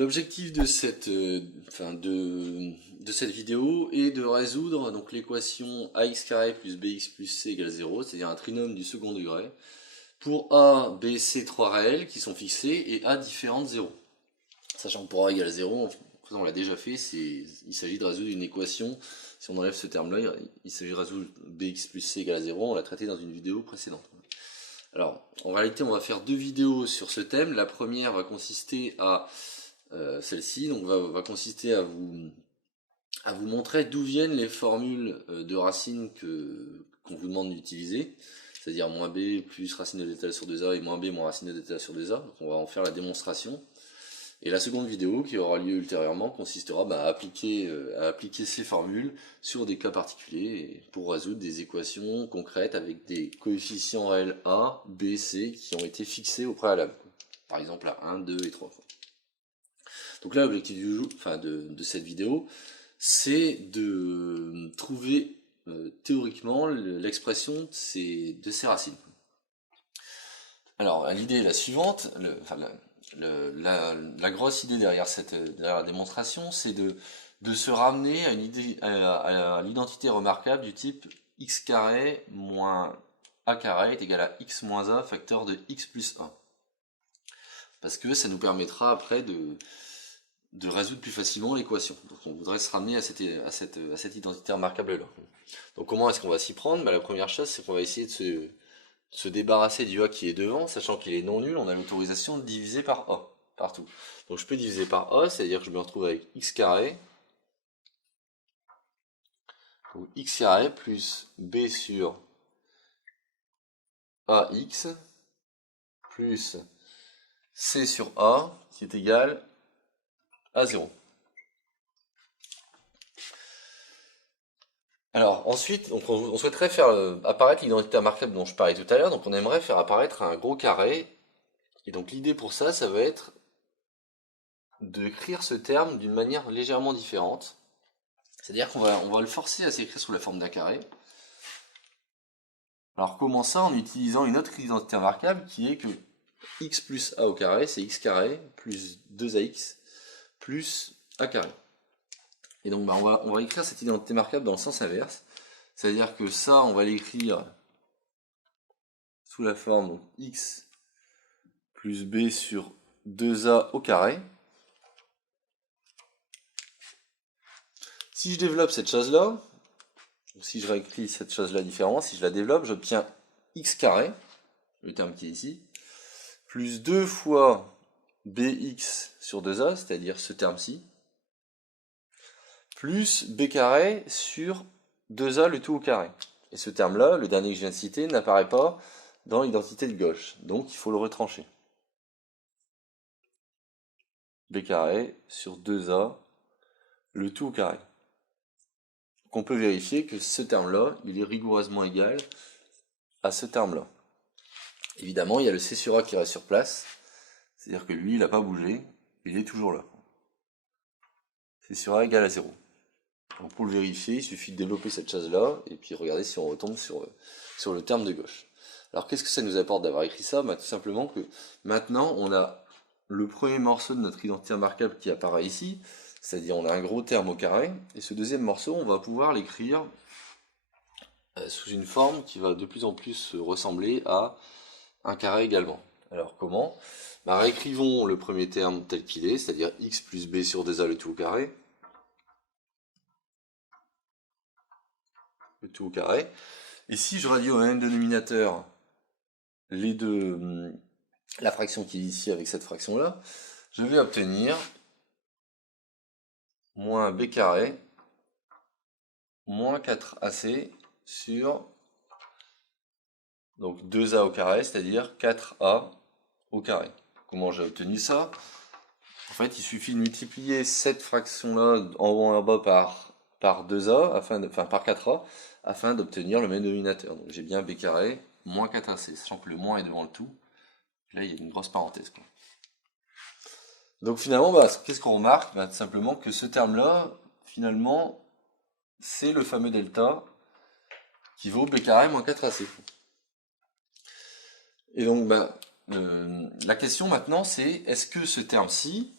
L'objectif de cette vidéo est de résoudre donc l'équation ax carré plus bx plus c égale 0, c'est-à-dire un trinôme du second degré, pour a, b, c, trois réels qui sont fixés et a différentes 0. Sachant que pour a égale 0, on l'a déjà fait, il s'agit de résoudre une équation, si on enlève ce terme-là, il s'agit de résoudre bx plus c égale 0, on l'a traité dans une vidéo précédente. Alors, en réalité, on va faire deux vidéos sur ce thème. La première va consister à celle-ci, donc va consister à vous montrer d'où viennent les formules de racines qu'on vous demande d'utiliser, c'est-à-dire moins b plus racine de d'étal sur 2a et moins b moins racine de d'étal sur 2a. Donc on va en faire la démonstration. Et la seconde vidéo, qui aura lieu ultérieurement, consistera à appliquer ces formules sur des cas particuliers pour résoudre des équations concrètes avec des coefficients réels a, b, c qui ont été fixés au préalable. Par exemple à 1, 2 et 3 fois. Donc là, l'objectif de cette vidéo, c'est de trouver théoriquement l'expression de ces racines. Alors, l'idée est la suivante, la grosse idée derrière la démonstration, c'est de se ramener à l'identité remarquable du type x carré moins a carré est égal à x moins a facteur de x plus 1. Parce que ça nous permettra après de résoudre plus facilement l'équation. Donc on voudrait se ramener à cette identité remarquable là. Donc comment est-ce qu'on va s'y prendre? La première chose, c'est qu'on va essayer de se débarrasser du a qui est devant, sachant qu'il est non nul, on a l'autorisation de diviser par a, partout. Donc je peux diviser par a, c'est-à-dire que je me retrouve avec x carré, ou x carré plus b sur ax, plus c sur a, qui est égal à 0. Alors ensuite, on souhaiterait faire apparaître l'identité remarquable dont je parlais tout à l'heure, donc on aimerait faire apparaître un gros carré, et donc l'idée pour ça, ça va être d'écrire ce terme d'une manière légèrement différente, c'est-à-dire qu'on va le forcer à s'écrire sous la forme d'un carré. Alors comment ça? En utilisant une autre identité remarquable qui est que x plus a au carré, c'est x carré plus 2ax plus a carré. Et donc on va écrire cette identité remarquable dans le sens inverse, c'est-à-dire que ça, on va l'écrire sous la forme donc, x plus b sur 2a au carré. Si je développe cette chose-là, ou si je réécris cette chose-là différemment, si je la développe, j'obtiens x carré, le terme qui est ici, plus 2 fois bx sur 2a, c'est-à-dire ce terme-ci, plus b carré sur 2a le tout au carré. Et ce terme-là, le dernier que je viens de citer, n'apparaît pas dans l'identité de gauche, donc il faut le retrancher. B carré sur 2a le tout au carré. Donc on peut vérifier que ce terme-là, il est rigoureusement égal à ce terme-là. Évidemment, il y a le c sur a qui reste sur place, c'est-à-dire que lui, il n'a pas bougé, il est toujours là. C sur a égale à 0. Donc pour le vérifier, il suffit de développer cette chose-là, et puis regarder si on retombe sur le terme de gauche. Alors qu'est-ce que ça nous apporte d'avoir écrit ça? Tout simplement que maintenant, on a le premier morceau de notre identité remarquable qui apparaît ici, c'est-à-dire on a un gros terme au carré, et ce deuxième morceau, on va pouvoir l'écrire sous une forme qui va de plus en plus ressembler à un carré également. Alors comment? Réécrivons le premier terme tel qu'il est, c'est-à-dire x plus b sur 2a le tout au carré. Le tout au carré. Et si je réduis au même dénominateur la fraction qui est ici avec cette fraction-là, je vais obtenir moins b carré moins 4ac sur donc 2a au carré, c'est-à-dire 4a au carré. Comment j'ai obtenu ça? En fait, il suffit de multiplier cette fraction-là en haut et en bas par 2a, par 4a, afin d'obtenir le même dénominateur. Donc j'ai bien b carré moins 4ac, sachant que le moins est devant le tout. Là, il y a une grosse parenthèse. Donc finalement, qu'est-ce qu'on remarque? Tout simplement que ce terme-là, finalement, c'est le fameux delta qui vaut b carré moins 4ac. Et donc, la question maintenant, c'est est-ce que ce terme-ci,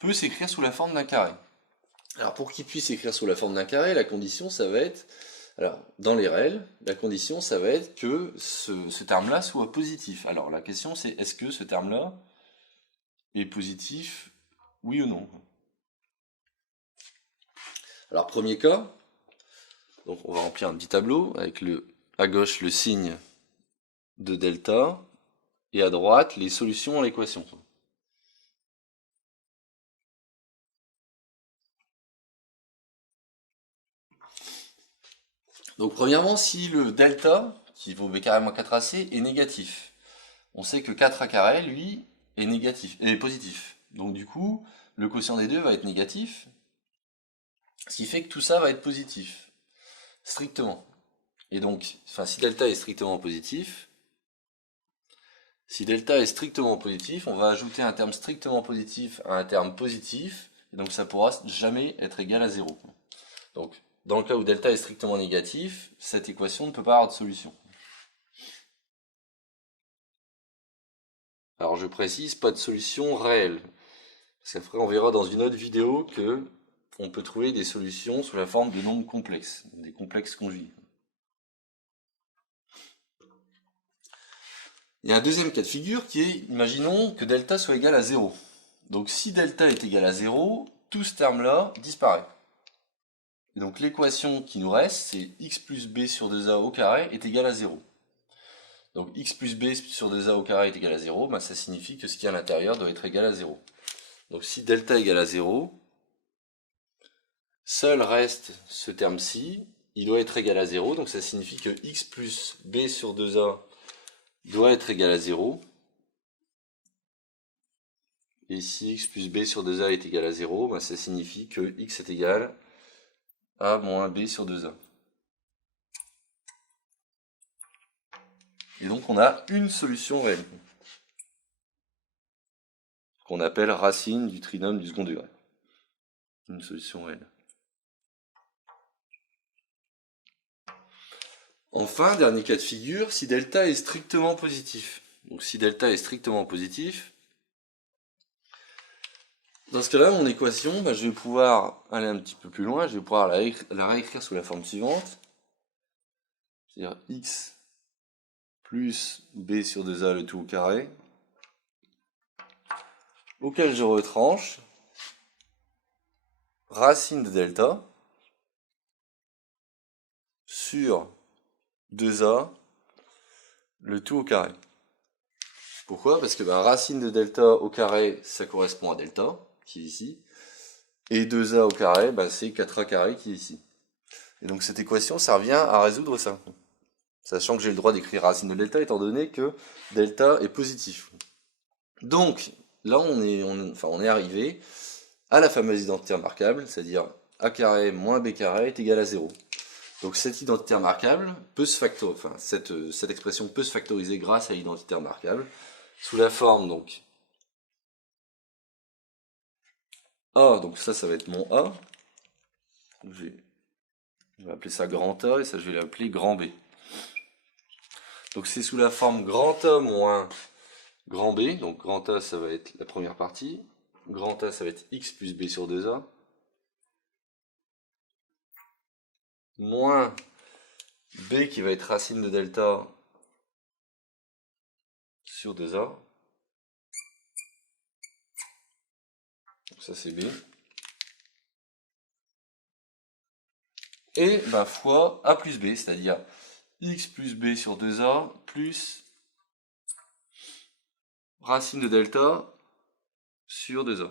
peut s'écrire sous la forme d'un carré. Alors pour qu'il puisse s'écrire sous la forme d'un carré, la condition ça va être, alors dans les règles, la condition ça va être que ce terme-là soit positif. Alors la question c'est est-ce que ce terme-là est positif, oui ou non? Alors premier cas, donc on va remplir un petit tableau avec à gauche le signe de delta et à droite les solutions à l'équation. Donc premièrement, si le delta, qui vaut b carré moins 4ac, est négatif, on sait que 4a carré, lui, est négatif, est positif. Donc du coup, le quotient des deux va être négatif, ce qui fait que tout ça va être positif, strictement. Et donc, enfin, si delta est strictement positif, on va ajouter un terme strictement positif à un terme positif, et donc ça pourra jamais être égal à 0. Donc, dans le cas où delta est strictement négatif, cette équation ne peut pas avoir de solution. Alors je précise, pas de solution réelle. Parce qu'après on verra dans une autre vidéo que on peut trouver des solutions sous la forme de nombres complexes, des complexes conjugués. Il y a un deuxième cas de figure qui est, imaginons que delta soit égal à 0. Donc si delta est égal à 0, tout ce terme-là disparaît. Et donc l'équation qui nous reste, c'est x plus b sur 2a au carré est égal à 0. Donc x plus b sur 2a au carré est égal à 0, ben ça signifie que ce qui est à l'intérieur doit être égal à 0. Donc si delta égale à 0, seul reste ce terme-ci, il doit être égal à 0, donc ça signifie que x plus b sur 2a doit être égal à 0. Et si x plus b sur 2a est égal à 0, ben ça signifie que x est égal à moins b sur 2a. Et donc on a une solution réelle, qu'on appelle racine du trinôme du second degré. Une solution réelle. Enfin, dernier cas de figure, si delta est strictement positif. Donc si delta est strictement positif, dans ce cas-là, mon équation, je vais pouvoir aller un petit peu plus loin, je vais pouvoir la réécrire sous la forme suivante. C'est-à-dire x plus b sur 2a le tout au carré, auquel je retranche racine de delta sur 2a le tout au carré. Pourquoi? Parce que racine de delta au carré, ça correspond à delta, qui est ici, et 2a au carré, c'est 4a carré qui est ici. Et donc cette équation, ça revient à résoudre ça. Sachant que j'ai le droit d'écrire racine de delta, étant donné que delta est positif. Donc, là, on est arrivé à la fameuse identité remarquable, c'est-à-dire a carré moins b carré est égal à 0. Donc cette identité remarquable peut se factoriser, cette expression peut se factoriser grâce à l'identité remarquable, sous la forme, donc, A, donc ça va être mon A. Je vais appeler ça grand A, et ça, je vais l'appeler grand B. Donc c'est sous la forme grand A moins grand B, donc grand A ça va être la première partie, grand A ça va être x plus b sur 2a, moins b qui va être racine de delta sur 2a, donc ça c'est b, et fois a plus b, c'est-à-dire x plus b sur 2a plus racine de delta sur 2a.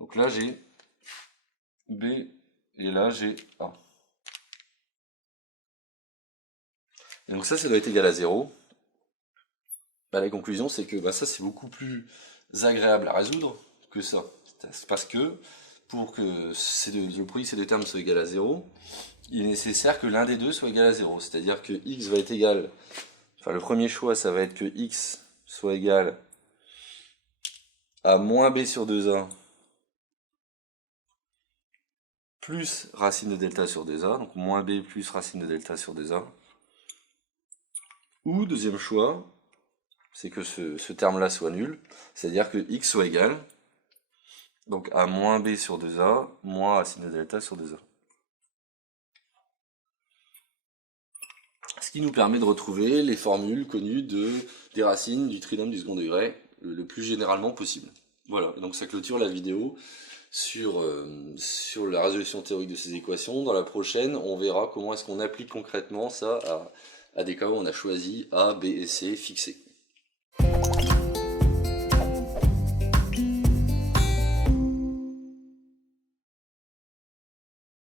Donc là j'ai b et là j'ai a. Et donc ça doit être égal à 0. La conclusion c'est que ça c'est beaucoup plus agréable à résoudre que ça. C'est parce que pour que le produit de ces deux termes soit égal à 0, il est nécessaire que l'un des deux soit égal à 0. C'est-à-dire que x va être égal, le premier choix ça va être que x soit égal à moins b sur 2a plus racine de delta sur 2a, donc moins b plus racine de delta sur 2a. Ou deuxième choix, c'est que ce terme-là soit nul, c'est-à-dire que x soit égal Donc A moins B sur 2A, moins A sin de delta sur 2A. Ce qui nous permet de retrouver les formules connues des racines du trinôme du second degré le plus généralement possible. Voilà, donc ça clôture la vidéo sur la résolution théorique de ces équations. Dans la prochaine, on verra comment est-ce qu'on applique concrètement ça à des cas où on a choisi A, B et C fixés.